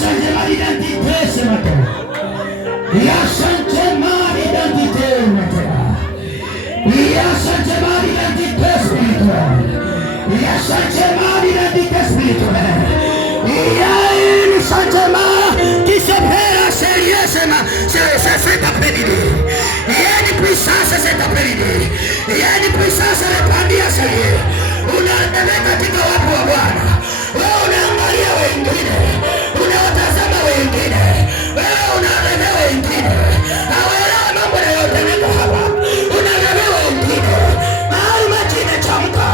changement d'identité ce matin. Il y a changement d'identité maintenant. Il y a changement d'identité spirituelle. Il y a changement d'identité spirituelle. Il y a un changement qui s'opère sérieusement cet après-midi. Il y a une puissance cet après-midi. Il y a une puissance répandue à sérieux. Unaendelea katika watu wa Bwana. Wewe unaangalia wengine, unawatazama wengine, wewe unaangalia wengine, hawaelewi mambo yanayotendeka hapa. Unaangalia wengine, mahali maji imechemka,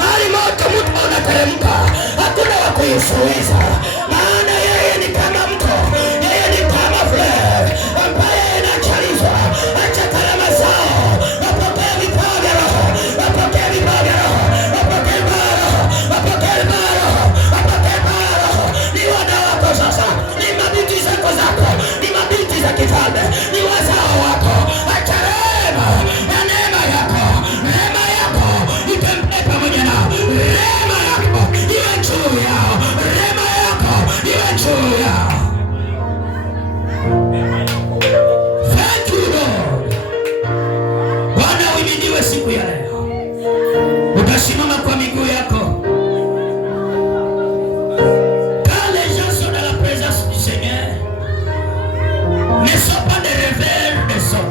mahali moto unateremka, hakuna wa kuizuiza, maana yeye ni kama mto, yeye ni kama fleur ambaye inachalizwa. Acha karama zao, wapokee vipawa vya Roho, wapokee vipawa vya Roho, wapokee vipawa vya Roho, wapokee vipawa vya Roho, wapokee vipawa vya Roho. Ni wana wako sasa, ni mabinti zako, ni mabinti za kifalme, ni wazao wako. Acha rehema na neema yako itembee pamoja nao, rehema yako iwe juu yao, rehema yako iwe juu yao. Thank you Lord. Bwana uhimidiwe siku ya leo. Utasimama kwa miguu yako. Quand les gens sont dans la présence du Seigneur, ne sont pas des rêveurs de son.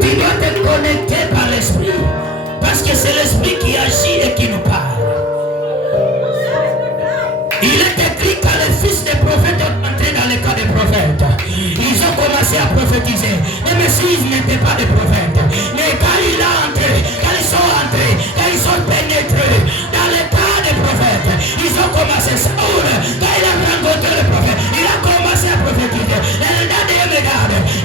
Tu dois te connecter par l'esprit, parce que c'est l'esprit qui agit et qui nous parle. Il est écrit quand les fils des prophètes ont entré dans les cas des prophètes, ils ont commencé à prophétiser, même s'ils n'étaient pas des prophètes. Mais quand il a entré, quand ils sont entrés, quand ils sont pénétrés dans les cas des prophètes, ils ont commencé à Saoul, quand il a rencontré le prophète, il a commencé à prophétiser.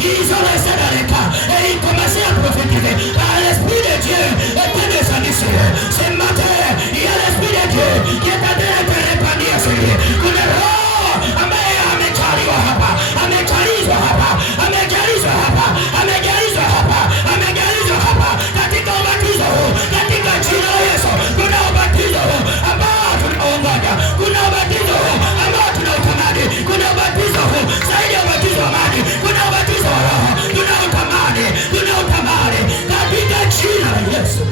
Ils ont resté dans les cas et ils commençaient à prophétiser. Par l'Esprit de Dieu était descendu sur eux. Ce matin, il y a l'Esprit de Dieu qui est en train de répandre sur eux. Kuna roho ambaye amechaliwa hapa, amechalizwa hapa, amejalizwa hapa, amejalizwa hapa, amejalizwa hapa katika ubatizo huu, katika jina la Yesu. Kuna ubatizo huu ambao tunaongoja, kuna ubatizo huu ambao tunautamani, kuna ubatizo huu zaidi ya ubatizo wa maji, kuna ubatizo wa Roho, tunautamani katika jina la Yesu.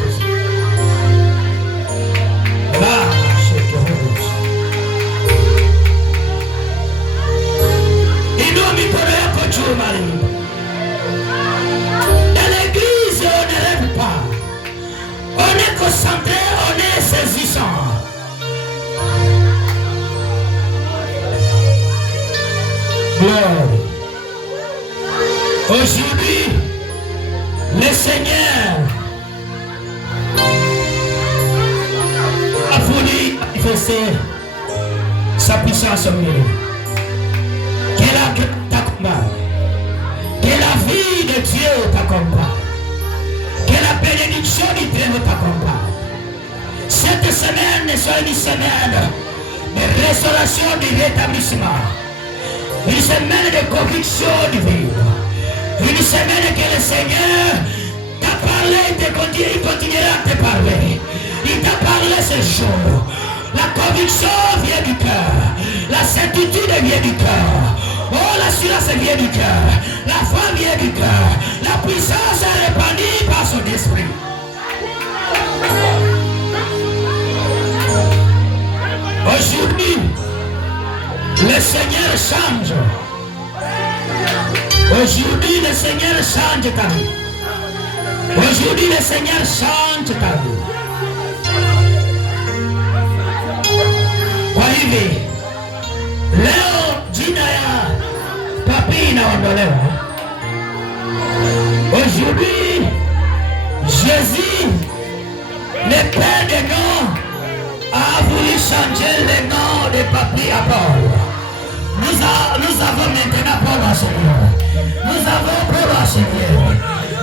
Inua mikono yako juu mahali. Dans l'église, on ne rêve pas. On est concentré, on est saisissant. Gloire. Aujourd'hui, le Seigneur a voulu manifester sa puissance en nous. Que la grâce t'accompagne, que la vie de Dieu t'accompagne, que la bénédiction du Dieu t'accompagne. Cette semaine soit une semaine de restauration du rétablissement, une semaine de conviction divine, une semaine que le Seigneur t'a parlé, il continuera à te parler. Il t'a parlé ce jour. La conviction vient du cœur, la certitude vient du cœur, oh l'assurance vient du cœur, la foi vient du cœur, la puissance est répandue par son esprit. Aujourd'hui, le Seigneur change. Aujourd'hui, le Seigneur change ta vie. Aujourd'hui, le Seigneur change ta vie. Kwa hivi, leo jina ya papi inaondolewa. Aujourd'hui, Jésus, le Père des noms, a voulu changer le nom de papi à Paul. Nous avons maintenant Paul à Seigneur. Nous avons Paul à Seigneur.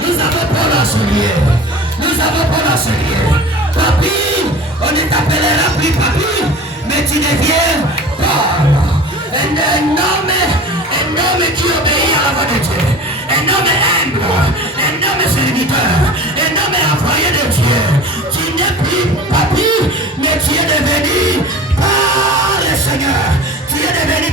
Nous avons Paul à Seigneur. Nous avons Paul à Seigneur. Papi, on ne t'appellera plus papi, mais tu deviens Paul. Un homme qui obéit à la voix de Dieu. Un homme humble, un homme serviteur, un homme envoyé de Dieu. Tu n'es plus papi, mais tu es devenu par le Seigneur. Tu es devenu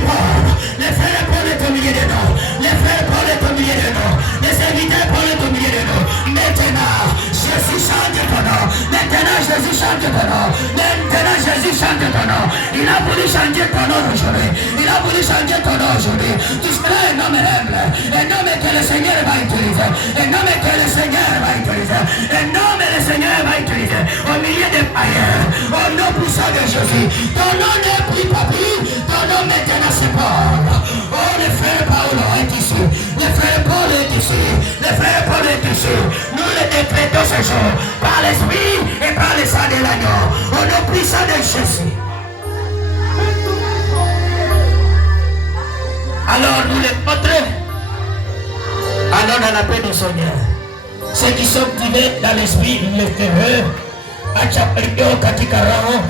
Jésus change ton nom. Maintenant, Jésus change ton nom. Maintenant, Jésus change ton nom. Il a voulu changer ton nom aujourd'hui. Il a voulu changer ton nom aujourd'hui. Tu seras un homme humble. Un homme que le Seigneur va utiliser. Un homme que le Seigneur va utiliser. Un homme que le Seigneur va utiliser. Au milieu des païens. Au nom puissant de Jésus. Ton nom n'est plus papier. Ton nom maintenant c'est Paul. Oh, le frère Paul est ici. Le frère Paul est ici. Le frère Paul est ici. Nous le décrétons ce jour. Par l'esprit et par le sang de l'agneau. Au nom puissant de Jésus. Alors nous les montrons. Allons dans la paix du Seigneur. Ceux qui sont activés dans l'esprit, les terreux, acha katika roho,